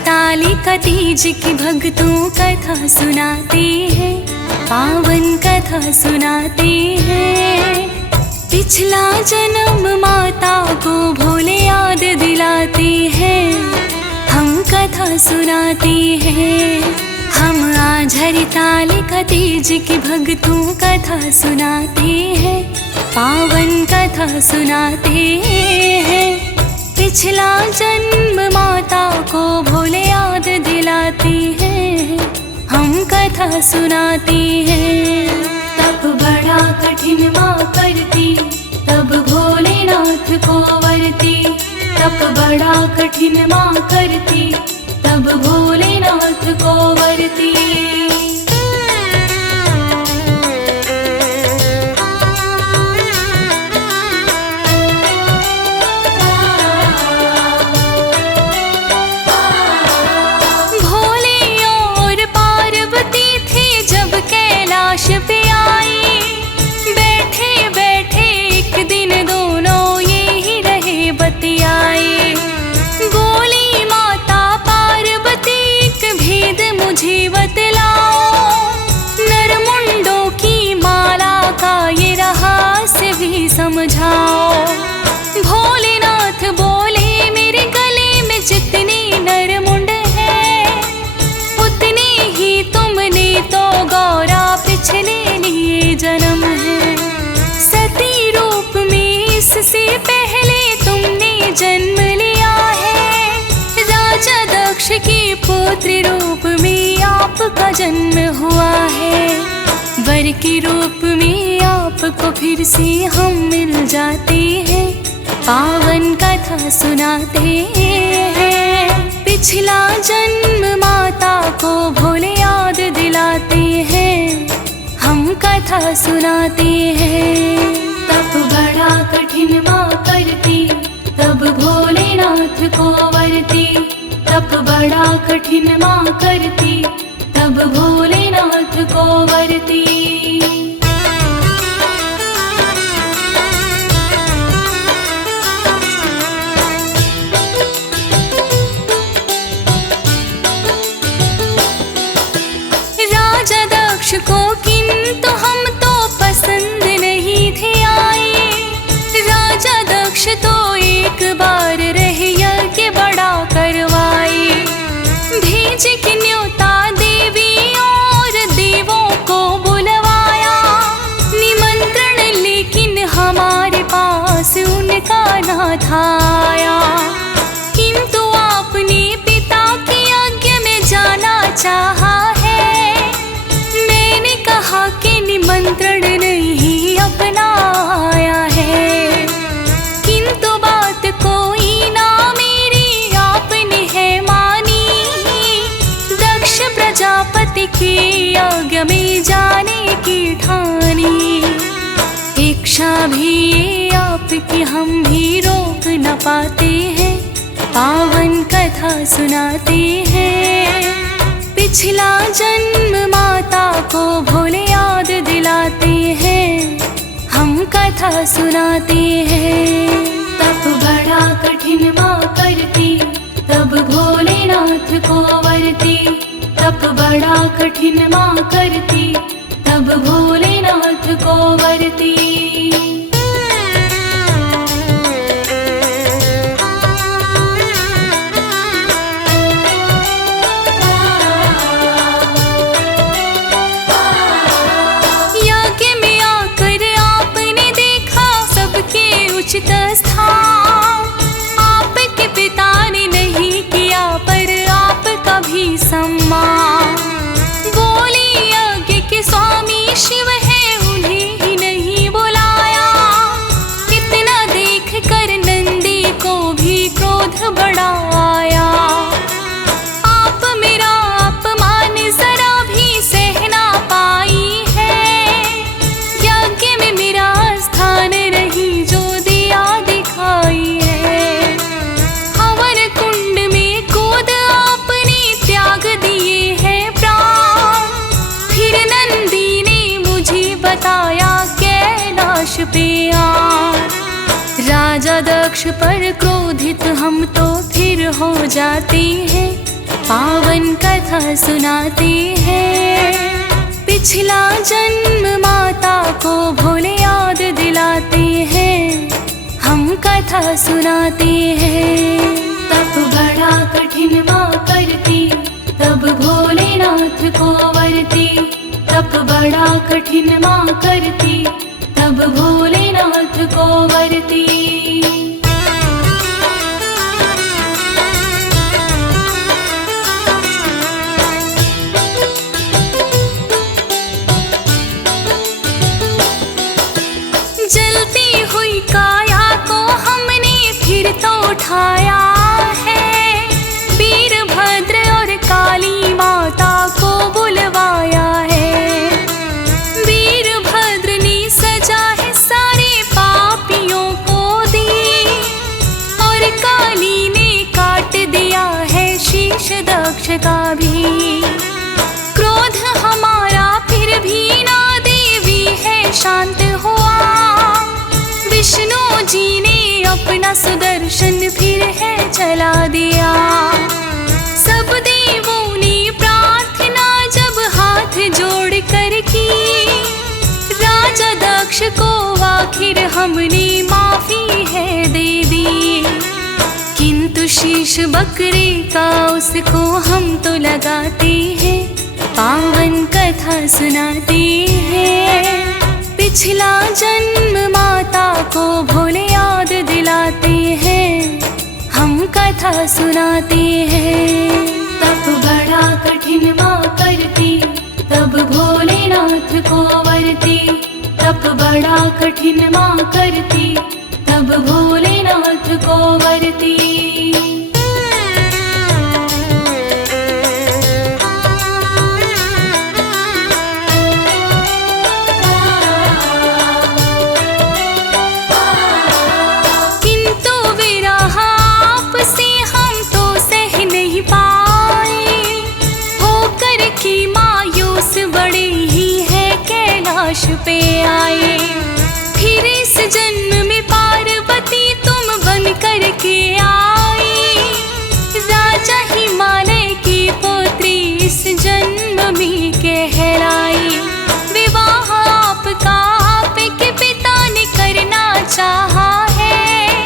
हरितालिका तीज की भक्तों कथा सुनाते हैं, पावन कथा सुनाते हैं। पिछला जन्म माता को भोले याद दिलाते हैं, हम कथा सुनाते हैं। हम आज हरितालिका तीज की भक्तों कथा सुनाते हैं, पावन कथा सुनाते हैं। पिछला जन्म माता को भोले याद दिलाते हैं, हम कथा सुनाते हैं। तब बड़ा कठिन माँ करती, तब भोलेनाथ को वरती। तब बड़ा कठिन माँ करती, तब भोलेनाथ को वरती। पे आई, बैठे बैठे एक दिन दोनों ये ही रहे बतियाए। बोली माता पार्वती एक भेद मुझे बतलाओ, नरमुंडों की माला का ये रहस्य भी समझाओ। भोलेनाथ बोले मेरे गले में जितने नरमुंड हैं, उतने ही तुमने तो गौरा पिछले लिए जन्म है। सती रूप में इससे पहले तुमने जन्म लिया है। राजा दक्ष की पुत्री रूप में आपका जन्म हुआ है। वर के रूप में आपको फिर से हम मिल जाते हैं, पावन कथा सुनाते हैं। पिछला जन्म माता को भोले याद दिलाते हैं, हम कथा सुनाते हैं। तब बड़ा कठिन माँ करती, तब भोलेनाथ को वरती। तब बड़ा कठिन माँ करती, तब भोलेनाथ को वरती। राजा दक्ष को किंतु हम तो पसंद नहीं थे आए। राजा दक्ष तो एक बार रह यज्ञ बड़ा करवाए। भेज के न्योता देवी और देवों को बुलवाया, निमंत्रण लेकिन हमारे पास उनका ना था आया। किंतु आपने पिता के यज्ञ में जाना चाहा है। मैंने कहा कि निमंत्रण नहीं अपना आया है, किंतु बात कोई ना मेरी आपने है मानी। दक्ष प्रजापति के यज्ञ में जाने की ठानी। इच्छा भी ये आपकी हम भी रोक न पाते हैं, पावन कथा सुनाते हैं। पिछला जन्म माता को भोले याद दिलाते हैं, हम कथा सुनाते हैं। तब बड़ा कठिन माँ करती, तब भोलेनाथ को वरती। तब बड़ा कठिन माँ करती, तब भोलेनाथ को वरती। उचित स्थान आपके पिता ने नहीं किया, पर आपका भी सम्मान। बोले यज्ञ के स्वामी शिव है, उन्हें ही नहीं बुलाया। इतना देख कर नंदी को भी क्रोध बड़ा आया। आप मेरा अपमान जरा भी सह ना पाई है। यज्ञ में मेरा स्थान रही जो दिखाई है। हवन कुंड में कूद आपने त्याग दिए हैं प्राण। फिर नंदी ने मुझे बताया कैलाश पे आ। राजा दक्ष पर क्रोधित हम तो फिर हो जाते हैं, पावन कथा सुनाते हैं। पिछला जन्म माता को भोले याद दिलाते हैं, हम कथा सुनाते हैं। तप बड़ा कठिन माँ करती, तब भोलेनाथ को वरती। तप बड़ा कठिन माँ करती, तब भोलेनाथ को वरती। जलती हुई काया को हमने फिर तो उठाया है। वीरभद्र और काली माता को बुलवाया है। वीरभद्र ने सजा है सारे पापियों को दी, और काली ने काट दिया है शीश दक्ष का भी। क्रोध हमारा फिर भी ना देवी है शांत हुआ। विष्णु जी ने अपना सुदर्शन फिर है चला दिया। सब देवों ने प्रार्थना जब हाथ जोड़ कर की, राजा दक्ष को आखिर हमने माफी है दे दी। किंतु शीश बकरे का उसको हम तो लगाते हैं, पावन कथा सुनाते हैं। पिछला जन्म माता को भोले याद दिलाते हैं, हम कथा सुनाते हैं। तप बड़ा कठिन माँ करती, तब भोलेनाथ को वरती। तप बड़ा कठिन माँ करती, तब भोलेनाथ को वरती। पे आए फिर इस जन्म में पार्वती तुम बन कर के आई। राजा हिमालय की पुत्री इस जन्म में कहलाई। विवाह आपका आपके पिता ने करना चाहा है,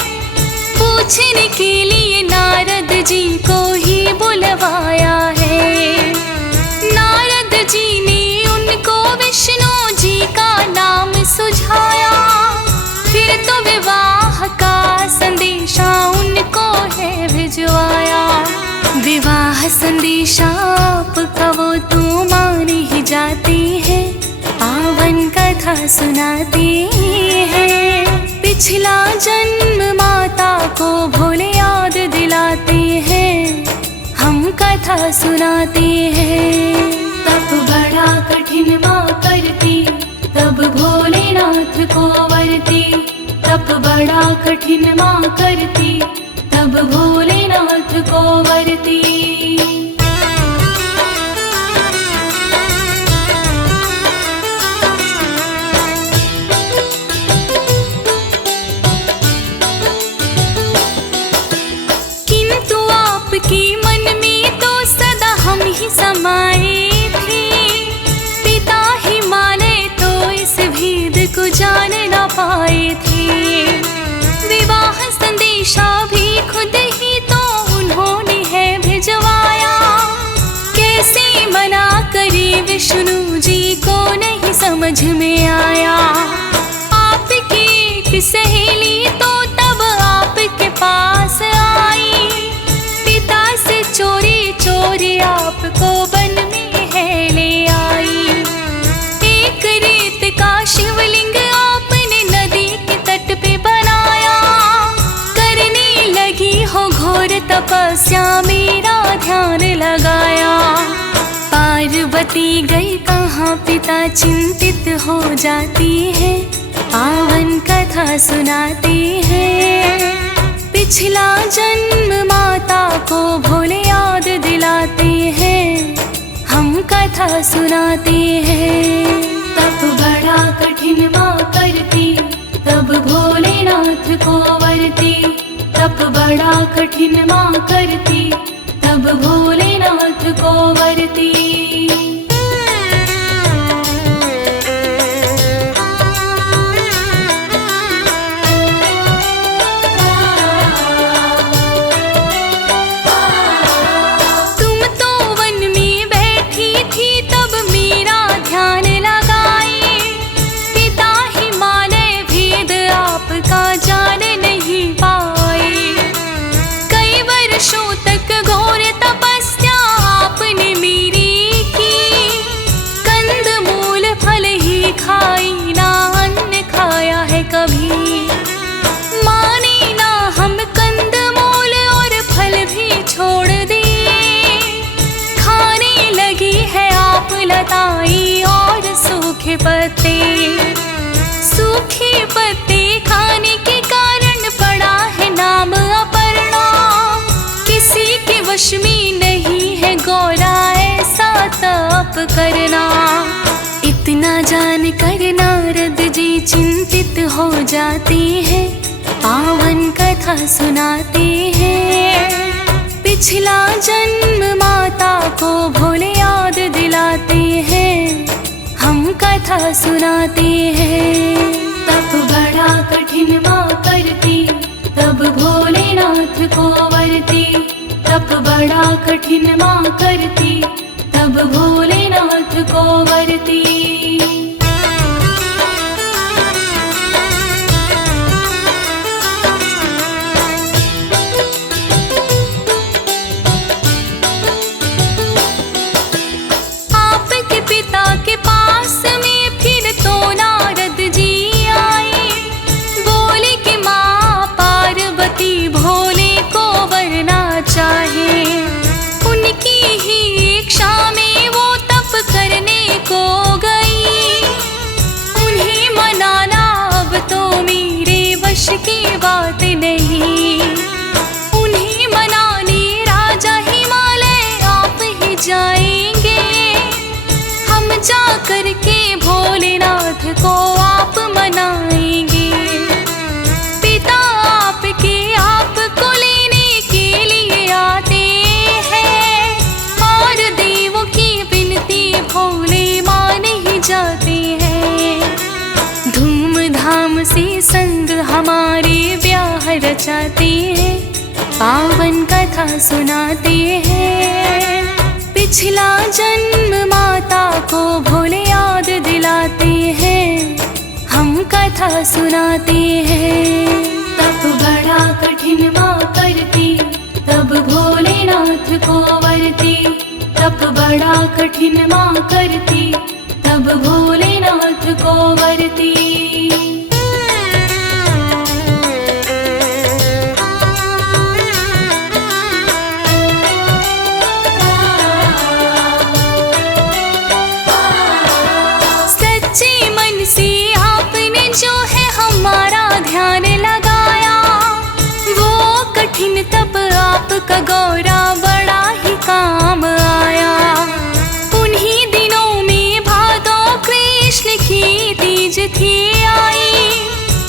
पूछने के लिए नारद जी को ही बुलवाया है। नारद जी ने उनको विष्णु जी का नाम सुझाया, फिर तो विवाह का संदेशा उनको है भिजवाया। विवाह संदेशा आपका वो तो मान ही जाते हैं, पावन कथा सुनाते हैं। पिछला जन्म माता को भोले याद दिलाते हैं, हम कथा सुनाते हैं। तप बड़ा कठिन माँ करती, तब भोलेनाथ को वरती। तप बड़ा कठिन माँ करती, तब भोलेनाथ को वरती। किंतु आपकी मन में तो सदा हम ही समाए थे। पिता हिमालय तो इस भेद को जान ना पाए थे। विवाह संदेशा भी खुद ही तो उन्होंने है भिजवाया। कैसे मना करे विष्णु जी को नहीं समझ में आया। आपकी एक सहेली तो तब आपके पास आई, पिता से चोरी चोरी आपको वन में है ले आई। एक रेत का शिवलिंग आपने नदी के तट पे बनाया। करने लगी हो घोर तपस्या मेरा ध्यान लगाया। पार्वती गई कहाँ पिता चिंतित हो जाती है, पावन कथा सुनाते हैं। पिछला जन्म माता को भोले याद दिलाते हैं, हम कथा सुनाते हैं। तप बड़ा कठिन माँ करती, तब भोलेनाथ को वरती। तप बड़ा कठिन माँ करती, तब तब भोलेनाथ को वरती। सूखे पत्ते खाने के कारण पड़ा है नाम अपर्णा। किसी के वश में नहीं है गौरा ऐसा तप करना। इतना जान कर नारद जी चिंतित हो जाते हैं, पावन कथा सुनाते हैं। पिछला जन्म माता को भोले याद दिलाते हैं, हम कथा सुनाते हैं। तप बड़ा कठिन माँ करती, तब भोलेनाथ को वरती। तप बड़ा कठिन माँ करती, तब भोलेनाथ को वरती। की बात नहीं, उन्हें मनाने राजा हिमालय आप ही जाएंगे। हम जा कर के भोलेनाथ को आप मनाएंगे। पिता आपके आपको लेने के लिए आते हैं, और देवों की विनती भोले मान ही जाते हैं। धूमधाम से संग हमारे ब्याह रचाते हैं, पावन कथा सुनाते हैं। पिछला जन्म माता को भोले याद दिलाते हैं, हम कथा सुनाते हैं। तप बड़ा कठिन माँ करती, तब भोलेनाथ को वरती। तप बड़ा कठिन माँ करती, तब भोलेनाथ को वरती। तब आपका गौरा बड़ा ही काम आया। उन्हीं दिनों में भादो कृष्ण की तीज थी आई।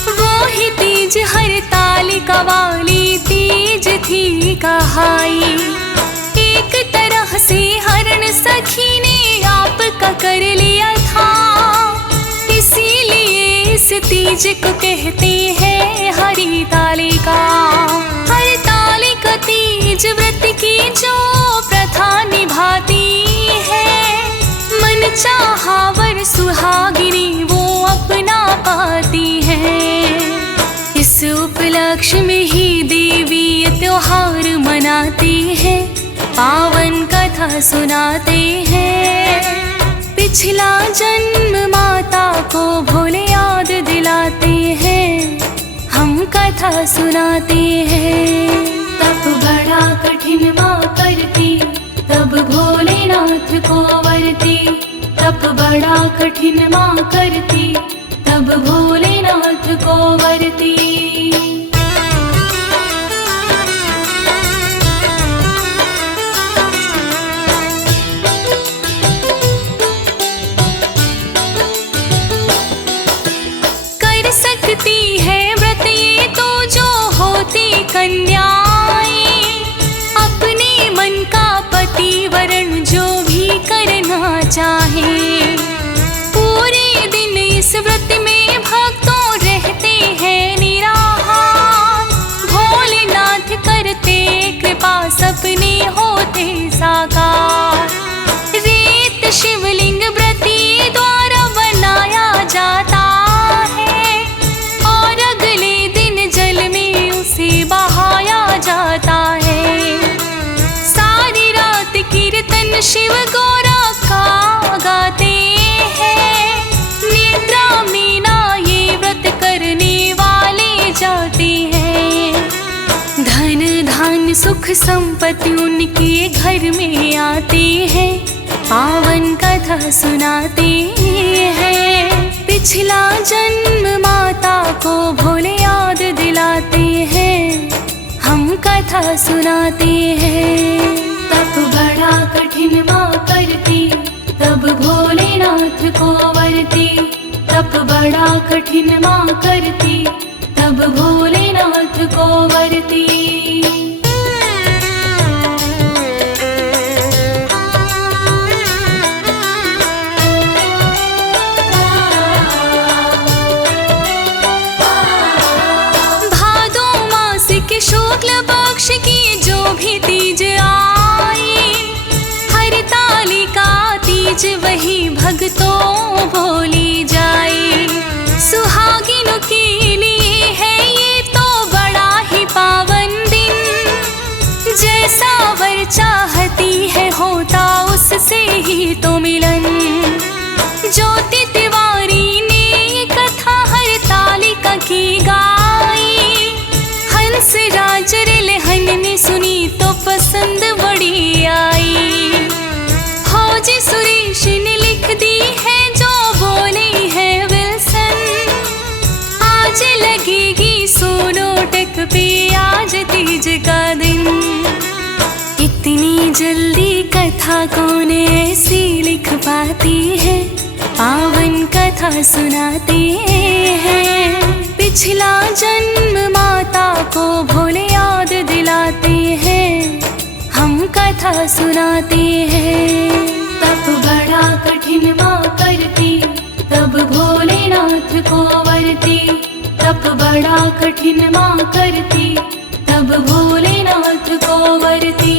वो ही तीज हरतालिका वाली तीज थी कहाई। एक तरह से हरण सखी ने आपका कर लिया था, इसीलिए इस तीज को कहते हैं हरितालिका। तीज व्रत की जो प्रथा निभाती है, मन चाहा वर सुहागिनी वो अपना पाती है। इस उपलक्ष्य में ही देवी त्योहार मनाती है, पावन कथा सुनाते हैं। पिछला जन्म माता को भोले याद दिलाते हैं, हम कथा सुनाते हैं। तप बड़ा कठिन माँ करती, तब भोलेनाथ को वरती। तप बड़ा कठिन माँ करती, तब भोलेनाथ को वरती। कर सकती है व्रत ये तो जो होती कन्याएं, अपने मन का शिव गौरा का गाते हैं, निद्रा में ना ये व्रत करने वाले जाते हैं। धन धान सुख संपत्ति उनके घर में आते हैं, पावन कथा सुनाते हैं। पिछला जन्म माता को भोले याद दिलाते हैं, हम कथा सुनाते हैं। तप बड़ा कठिन माँ करती, तब भोलेनाथ को वरती। तप बड़ा कठिन माँ करती, तब भोलेनाथ को वरती। शुक्ल पक्ष की जो भी तीज आई, हरतालिका तीज वही भक्तों भोली जाए। सुहागिनों के लिए है ये तो बड़ा ही पावन दिन, जैसा वर चाहती है होता उससे ही तो मिलन। ज्योति तिवारी ने ये कथा हरतालिका की गाई, हंस राज रिलहन ने सुनी तो पसंद बड़ी आई। फौजी सुरेश ने लिख दी है जो बोले है विल्सन, आज लगेगी सोनो टेक पे आज तीज का दिन। इतनी जल्दी कथा कौन ऐसी लिख पाती है, पावन कथा सुनाते हैं। पिछला जन्म माता को भोले याद दिलाते हैं, हम कथा सुनाते हैं। तप बड़ा कठिन माँ करती, तब भोलेनाथ को वरती। तप बड़ा कठिन माँ करती, तब भोलेनाथ को वरती।